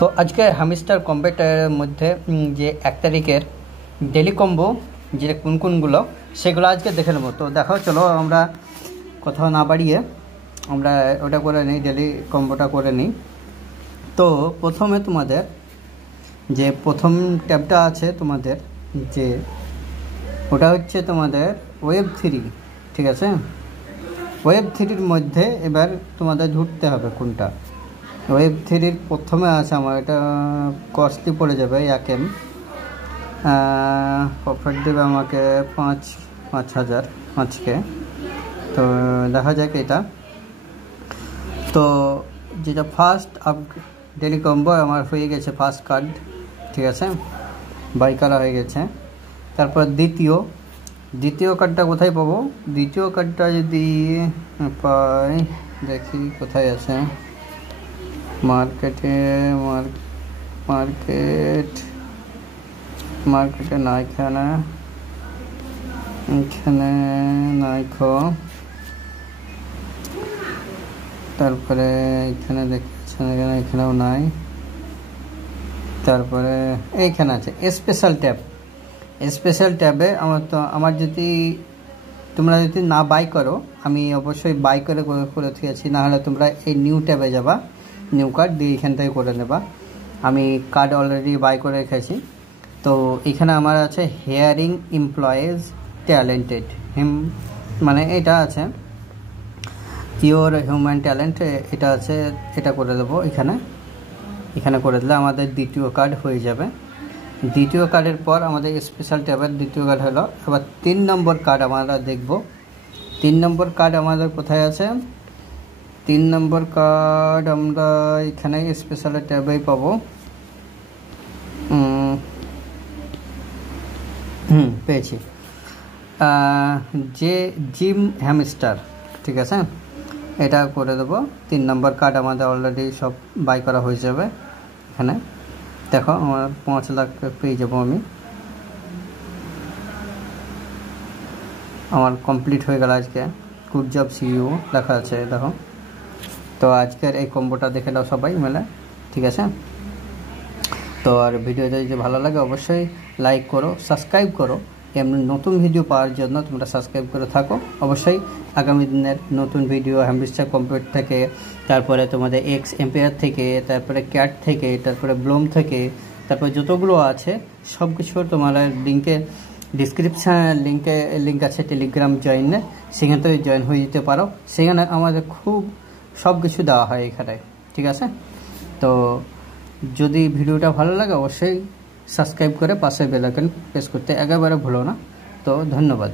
তো আজকে হ্যামস্টার কম্পিউটারের মধ্যে যে 1 তারিখের ডেলি কম্বো যে কোনগুলো সেগুলো আজকে দেখে নেবো। তো দেখো চলো আমরা কোথাও না বাড়িয়ে আমরা ওটা করে নিই, ডেলি কম্বোটা করে নিই। তো প্রথমে তোমাদের যে প্রথম ট্যাবটা আছে তোমাদের যে ওটা হচ্ছে তোমাদের ওয়েব 3, ঠিক আছে। ওয়েব 3-র মধ্যে এবার তোমাদের ঢুকতে হবে কোনটা। ওয়েব 3-র প্রথমে আছে আমার এটা কস্টলি পড়ে যাবে 1 M, প্রফিট দেবে আমাকে 5,000 তো দেখা যাক এটা। তো যেটা ফার্স্ট আপ ডেলি কম্বো আমার হয়ে গেছে, ফার্স্ট কার্ড, ঠিক আছে, বাই করা হয়ে গেছে। তারপর দ্বিতীয় কার্ডটা কোথায় পাবো? দ্বিতীয় কার্ডটা যদি পাই, দেখি কোথায় আছে। মার্কেটে নাই, এখানে নাই। তারপরে এখানে দেখছেন, এখানেও নাই। তারপরে এইখানে আছে স্পেশাল ট্যাবে আমার যদি তোমরা যদি না বাই করো, আমি অবশ্যই বাই করে দিয়েছি, না হলে তোমরা এই নিউ ট্যাবে যাবা, নিউ কার্ড দিয়ে এখান থেকে করে নেবা। আমি কার্ড অলরেডি বাই করে রেখেছি। তো এখানে আমার আছে হেয়ারিং এমপ্লয়েজ ট্যালেন্টেড, মানে এটা আছে ইওর হিউম্যান ট্যালেন্ট, এটা আছে, এটা করে দেবো। এখানে করে দিলে আমাদের দ্বিতীয় কার্ড হয়ে যাবে। দ্বিতীয় কার্ডের পর আমাদের স্পেশাল ট্যাবের দ্বিতীয় কার্ড হলো। এবার 3 নম্বর কার্ড আমরা দেখব। 3 নম্বর কার্ড আমাদের কোথায় আছে? 3 নম্বর কার্ড আমরা এখানে স্পেশাল ট্যাবেই পাবো। পেয়েছি, যে জিম হ্যামস্টার, ঠিক আছে, এটা করে দেবো। 3 নম্বর কার্ড আমাদের অলরেডি সব বাই করা হয়ে যাবে। এখানে দেখো আমার 5 লাখ পেয়ে যাবো আমি, আমার কমপ্লিট হয়ে গেল আজকে। গুড জব সিইও লেখা আছে, দেখো। তো আজকের এই কম্বোটা দেখে নাও সবাই মিলে, ঠিক আছে। তো আর ভিডিওটা যদি ভালো লাগে অবশ্যই লাইক করো, সাবস্ক্রাইব করো। এমনি নতুন ভিডিও পাওয়ার জন্য তোমরা সাবস্ক্রাইব করে থাকো। অবশ্যই আগামী দিনের নতুন ভিডিও হ্যামস্টার কম্পিউটার থেকে, তারপরে তোমাদের এক্স এম্পায়ার থেকে, তারপরে ক্যাট থেকে, তারপরে ব্লোম থেকে, তারপরে যতগুলো আছে সব কিছু তোমরা ডিসক্রিপশান লিঙ্ক আছে টেলিগ্রাম জয়েনের, সেখান থেকে জয়েন হয়ে যেতে পারো। সেখানে আমাদের খুব সব কিছু দেওয়া হয় এখানে, ঠিক আছে। তো যদি ভিডিওটা ভালো লাগে অবশ্যই সাবস্ক্রাইব করে পাশে বেল আইকন প্রেস করতে একেবারে ভুলো না। তো ধন্যবাদ।